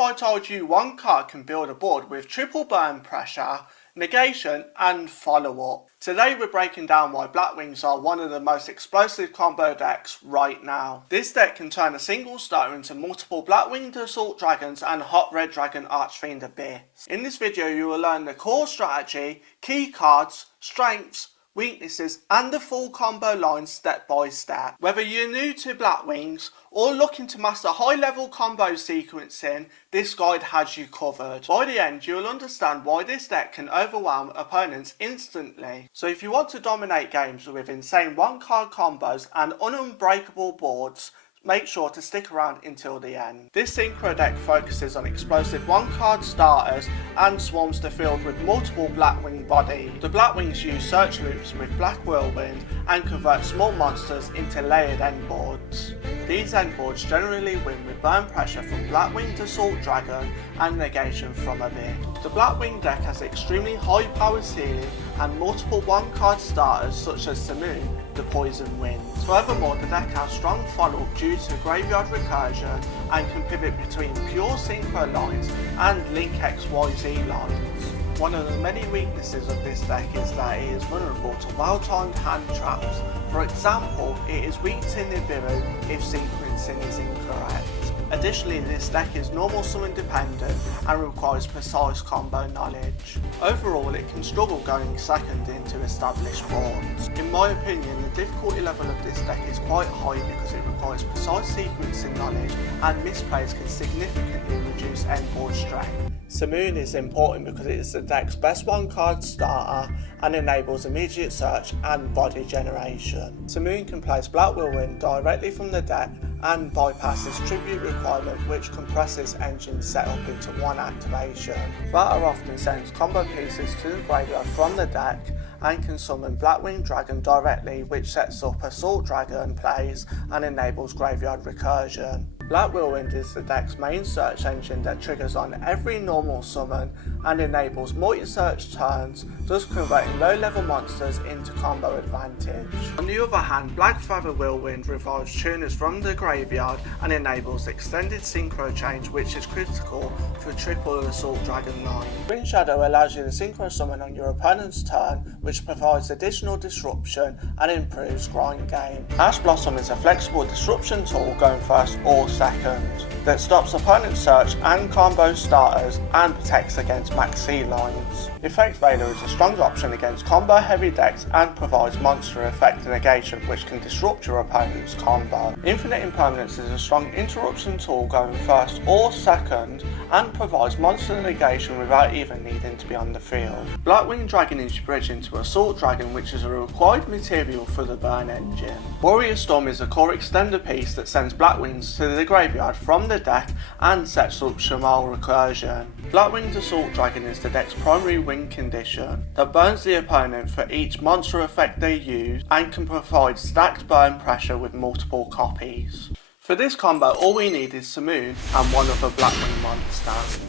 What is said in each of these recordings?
I told you one card can build a board with triple burn pressure, negation and follow-up? Today we're breaking down why Blackwings are one of the most explosive combo decks right now. This deck can turn a single starter into multiple Blackwinged Assault Dragons and Hot Red Dragon Archfiend Abyss. In this video you will learn the core strategy, key cards, strengths, weaknesses and the full combo line step by step. Whether you're new to Blackwings or looking to master high level combo sequencing, this guide has you covered. By the end you'll understand why this deck can overwhelm opponents instantly. So if you want to dominate games with insane one card combos and unbreakable boards, make sure to stick around until the end. This Synchro deck focuses on explosive one-card starters and swarms the field with multiple Blackwing bodies. The Blackwings use search loops with Black Whirlwind and convert small monsters into layered endboards. These endboards generally win with burn pressure from Blackwinged Assault Dragon and negation from Abyss. The Blackwing deck has extremely high power ceiling and multiple one-card starters such as Simoon the Poison Wind. Furthermore, the deck has strong follow-up due to graveyard recursion and can pivot between pure Synchro lines and Link XYZ lines. One of the many weaknesses of this deck is that it is vulnerable to well-timed hand traps. For example, it is weak to Nibiru if sequencing is incorrect. Additionally, this deck is normal summon dependent and requires precise combo knowledge. Overall, it can struggle going second into established boards. In my opinion, the difficulty level of this deck is quite high because it requires precise sequencing knowledge and misplays can significantly reduce endboard strength. Simoon is important because it is the deck's best one-card starter and enables immediate search and body generation. Simoon can place Black Whirlwind directly from the deck and bypasses tribute requirement, which compresses engine setup into one activation. Vata often sends combo pieces to the graveyard from the deck and can summon Blackwing Dragon directly, which sets up Assault Dragon plays and enables graveyard recursion. Black Whirlwind is the deck's main search engine that triggers on every normal summon and enables multi-search turns, thus converting low-level monsters into combo advantage. On the other hand, Black Whirlwind revives tuners from the graveyard and enables extended synchro change, which is critical for triple Assault Dragon line. Green Shadow allows you to synchro summon on your opponent's turn, which provides additional disruption and improves grind game. Ash Blossom is a flexible disruption tool going first or second that stops opponent search and combo starters and protects against max C lines. Effect Veiler is a strong option against combo heavy decks and provides monster effect negation, which can disrupt your opponent's combo. Infinite Impermanence is a strong interruption tool going first or second and provides monster negation without even needing to be on the field. Blackwing Dragon is bridged into Assault Dragon, which is a required material for the burn engine. Boreastorm is a core extender piece that sends Blackwings to the graveyard from the deck and sets up Shamal recursion. Blackwinged Assault Dragon is the deck's primary win condition that burns the opponent for each monster effect they use and can provide stacked burn pressure with multiple copies. For this combo, all we need is Simoon and one other Blackwing monster.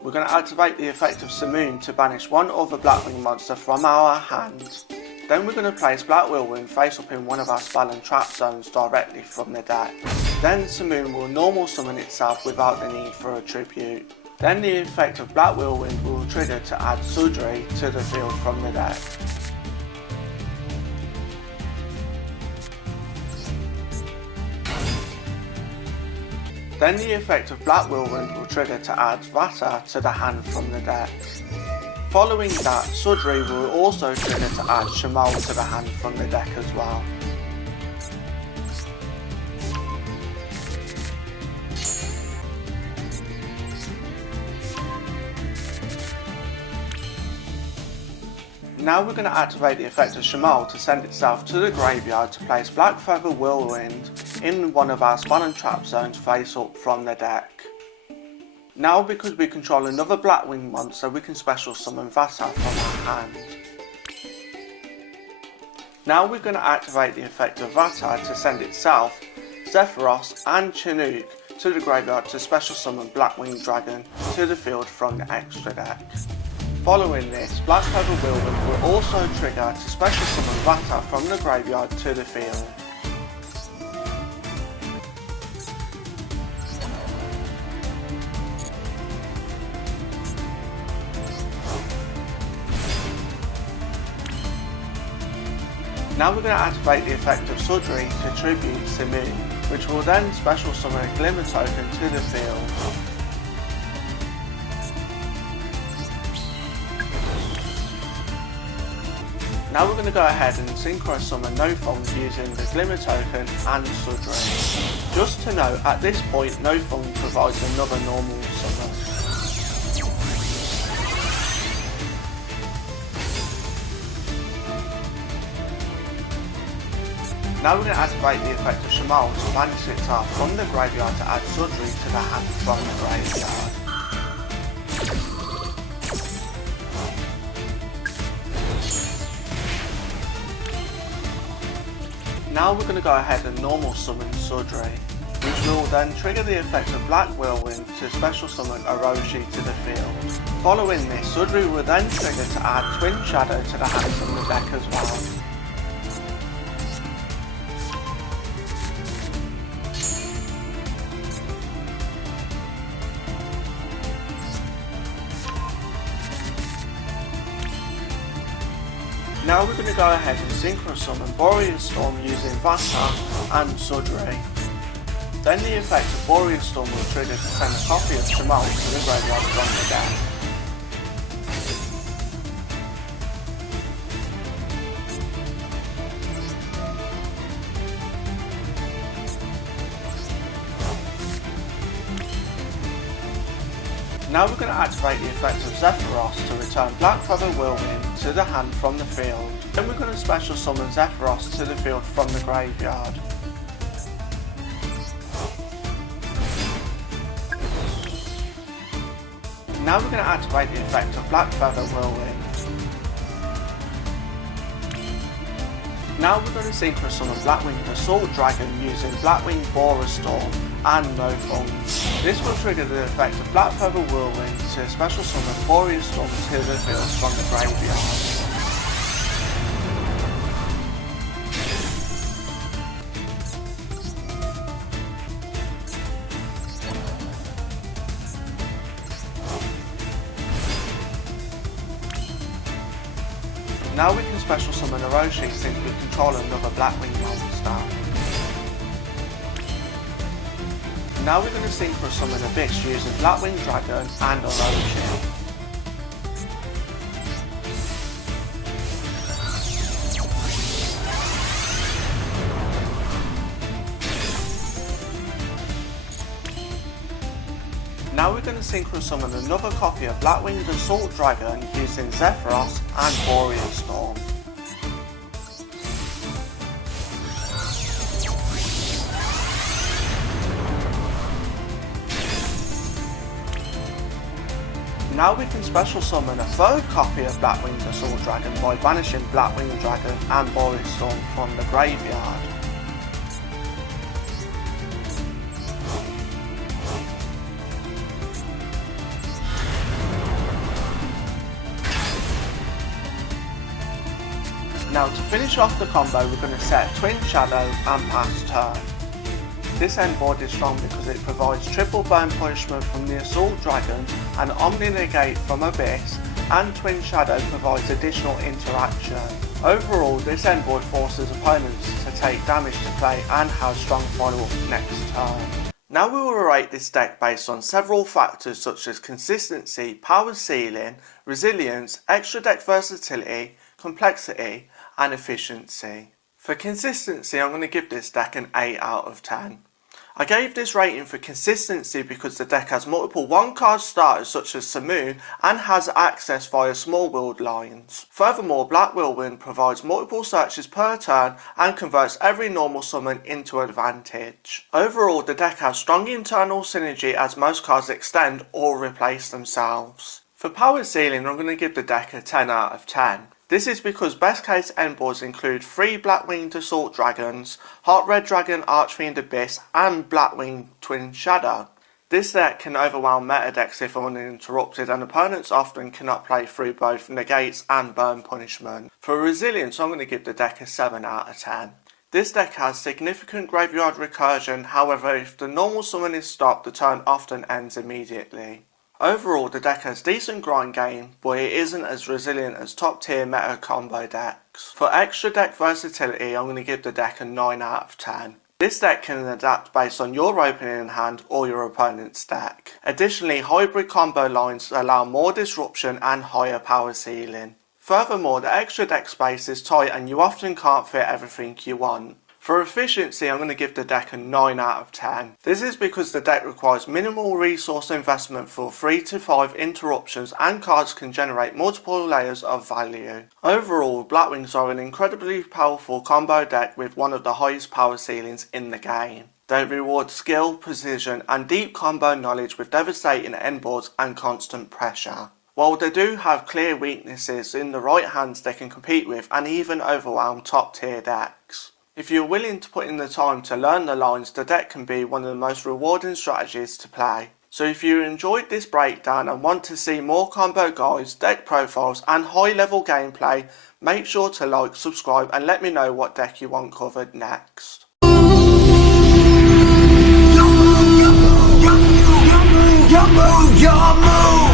We're going to activate the effect of Simoon to banish one other Blackwing monster from our hand. Then we're going to place Black Whirlwind face up in one of our spell and trap zones directly from the deck. Then Simoon will normal summon itself without the need for a tribute. Then the effect of Black Whirlwind will trigger to add Sudri to the field from the deck. Then the effect of Black Whirlwind will trigger to add Vata to the hand from the deck. Following that, Sudri will also trigger to add Shamal to the hand from the deck as well. Now we're going to activate the effect of Shamal to send itself to the graveyard to place Black Whirlwind in one of our spell and trap zones face up from the deck. Now, because we control another Blackwing monster, we can special summon Vata from our hand. Now we're going to activate the effect of Vata to send itself, Zephyros and Chinook to the graveyard to special summon Blackwing Dragon to the field from the extra deck. Following this, Black Whirlwind will also trigger to special summon Vata from the graveyard to the field. Now we're going to activate the effect of Sudri to tribute Simoon, which will then special summon a Glimmer token to the field. Now we're going to go ahead and Synchro summon Nofung using the Glimmer token and Sudri. Just to note, at this point Nofung provides another normal summon. Now we're going to activate the effect of Shamal to banish itself from the graveyard to add Sudri to the hand from the graveyard. Now we're going to go ahead and normal summon Sudri, which will then trigger the effect of Black Whirlwind to special summon Orochi to the field. Following this, Sudri will then trigger to add Twin Shadow to the hand from the deck as well. Now we're going to go ahead and Synchro summon Boreastorm using Vata and Sudri. Then the effect of Boreastorm will trigger to send a copy of Shamal to the graveyard from the deck. Now we're going to activate the effect of Zephyros to return Black Whirlwind to the hand from the field. Then we're going to special summon Zephyros to the field from the graveyard. Now we're going to activate the effect of Black Whirlwind. Now we're going to Synchro summon Blackwing Assault Dragon using Blackwing Boreastorm and Nofung. This will trigger the effect of Black Whirlwind to special summon Boreastorm to the field from the graveyard. Now we can special summon Orochi since we control another Blackwing monster. Now we're going to Synchro summon Abyss using Blackwing Dragon and Orochi. Now we're going to Synchro summon another copy of Blackwing Assault Dragon using Zephyros and Boreastorm. Now we can special summon a third copy of Blackwing Assault Dragon by banishing Blackwing Dragon and Boreastorm from the graveyard. Now to finish off the combo we're going to set Twin Shadow and pass turn. This endboard is strong because it provides triple burn punishment from the Assault Dragon, an omni-negate from Abyss, and Twin Shadow provides additional interaction. Overall, this endboard forces opponents to take damage to play and has strong follow-up next turn. Now we will rate this deck based on several factors such as consistency, power ceiling, resilience, extra deck versatility, complexity, and efficiency. For consistency, I'm going to give this deck an 8 out of 10. I gave this rating for consistency because the deck has multiple one-card starters such as Simoon and has access via small world lines. Furthermore, Black Whirlwind provides multiple searches per turn and converts every normal summon into advantage. Overall, the deck has strong internal synergy as most cards extend or replace themselves. For power ceiling, I'm going to give the deck a 10 out of 10. This is because best case endboards include 3 Blackwinged Assault Dragons, Heart Red Dragon Archfiend Abyss and Blackwing Twin Shadow. This deck can overwhelm meta decks if uninterrupted and opponents often cannot play through both negates and burn punishment. For resilience I'm going to give the deck a 7 out of 10. This deck has significant graveyard recursion, however if the normal summon is stopped the turn often ends immediately. Overall, the deck has decent grind game, but it isn't as resilient as top tier meta combo decks. For extra deck versatility, I'm going to give the deck a 9 out of 10. This deck can adapt based on your opening hand or your opponent's deck. Additionally, hybrid combo lines allow more disruption and higher power ceiling. Furthermore, the extra deck space is tight and you often can't fit everything you want. For efficiency, I'm going to give the deck a 9 out of 10. This is because the deck requires minimal resource investment for 3 to 5 interruptions and cards can generate multiple layers of value. Overall, Blackwings are an incredibly powerful combo deck with one of the highest power ceilings in the game. They reward skill, precision and deep combo knowledge with devastating endboards and constant pressure. While they do have clear weaknesses in the right hands they can compete with and even overwhelm top tier decks. If you're willing to put in the time to learn the lines, the deck can be one of the most rewarding strategies to play. So if you enjoyed this breakdown and want to see more combo guides, deck profiles and high level gameplay, make sure to like, subscribe and let me know what deck you want covered next. Your move, your move.